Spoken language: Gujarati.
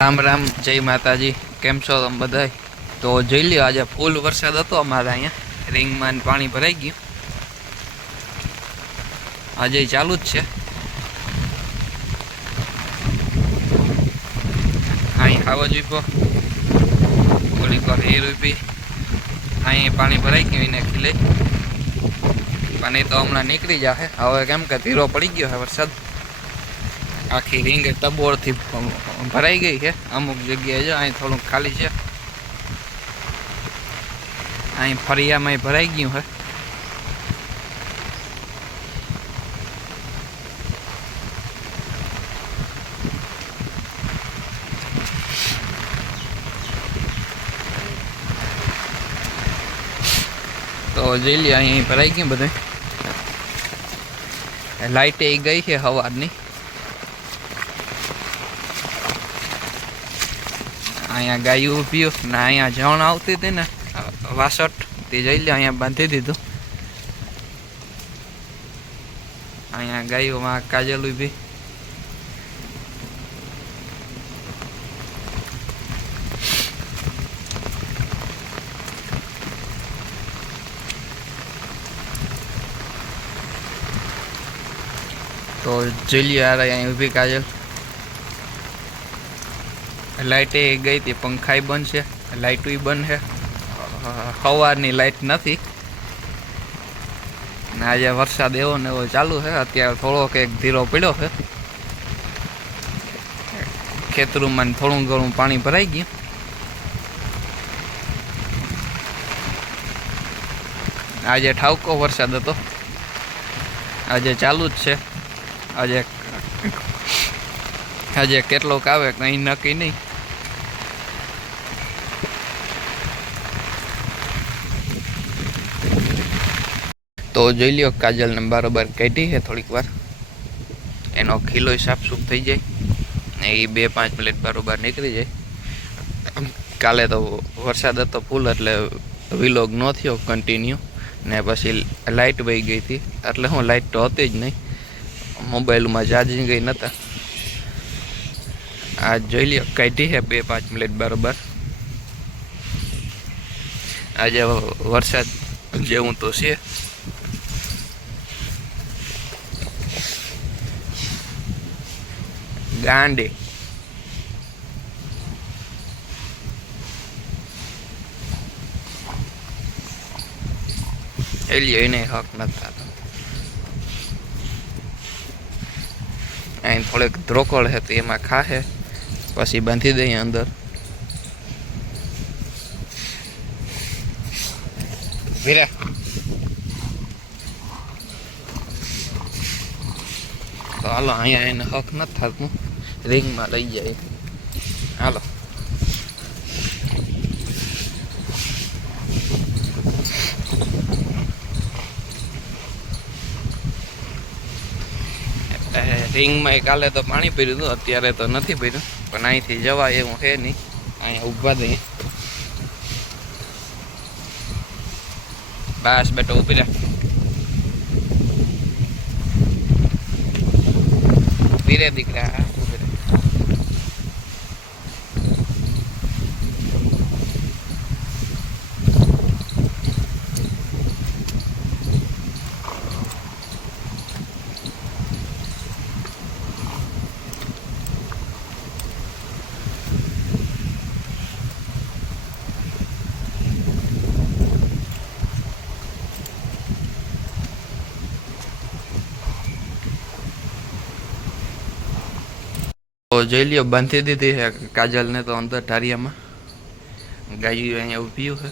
રામ રામ, જય માતાજી। કેમ છો તમે બધા? તો જોઈ લ્યો, આજે ફૂલ વરસાદ હતો અમારે અહીંયા રીંગમાં પાણી ભરાઈ ગયું। આજે ચાલુ જ છે। અહીં ખાવા જોઈપો થોડીક વાર એ રૂપી અહીં પાણી ભરાઈ ગયું એને ખીલે પણ એ તો હમણાં નીકળી જશે હવે, કેમ કે ધીરો પડી ગયો છે વરસાદ। આખી રીંગ ટબોળથી ભરાઈ ગઈ છે। અમુક જગ્યાએ જો અહીં થોડુંક ખાલી છે, અહીં ફરિયામાં ભરાઈ ગયું છે। તો જોઈ લે, અહીં ભરાઈ ગયું બધું। લાઇટે ગઈ છે સવારની। અહીંયા ગાયું ઊભી ને અહીંયા જણ આવતી હતી ને વાસઠ તે જઈ લે અહીંયા બાંધી દીધું। અહીંયા ગાયોમાં કાજલ ઊભી। તો જોઈ લ્યો યાર, અહીંયા ઊભી કાજલ। લાઇટે ગઈ હતી, પંખાઈ બંધ છે, લાઇટું બંધ છે। સવારની લાઇટ નથી ને આજે વરસાદ એવો ને એવો ચાલુ છે। અત્યારે થોડોક એક ધીરો પડ્યો છે, ખેતરોમાં થોડું ઘણું પાણી ભરાઈ ગયું। આજે ઠાવકો વરસાદ હતો, આજે ચાલુ જ છે। આજે કેટલોક આવે કંઈ નક્કી નહીં। તો જોઈ લ્યો, કાજલને બરાબર કાઢી છે થોડીક વાર, એનો ખીલો સાફસૂફ થઈ જાય ને એ 2-5 મિનિટ બરાબર નીકળી જાય। કાલે તો વરસાદ હતો ફૂલ, એટલે વિલોગ ન થયો કન્ટિન્યુ ને પછી લાઇટ વહી ગઈ હતી, એટલે હું લાઇટ તો હતી જ નહીં, મોબાઈલમાં ચાર્જિંગ ગઈ નહોતા। આ જોઈ લ્યો, કાઢી છે 2-5 મિનિટ બરાબર। આજે વરસાદ જેવું તો છે। ગાંડી એલિયો એને હક નથી થતો। અહીં થોડીક ધ્રોકળ છે તો એમાં ખાશે, પછી બાંધી દઈએ અંદર। વીરા તો હાલો, અહીંયા એને હક નથી થતું, રીંગમાં લઈ જાય। હાલો, રીંગમાં કાલે તો પાણી પીર્યું હતું, અત્યારે તો નથી પીર્યું, પણ અહીંથી જવાય એવું છે નહીં। અહીંયા ઊભા દઈએ, બસ બેટો ઊભી રાખ, ધીરે દીકરા। તો જોઈ લ્યો, બાંધી દીધી છે કાજલને તો અંદર ઢારિયામાં। ગાયું અહીંયા ઊભી છે।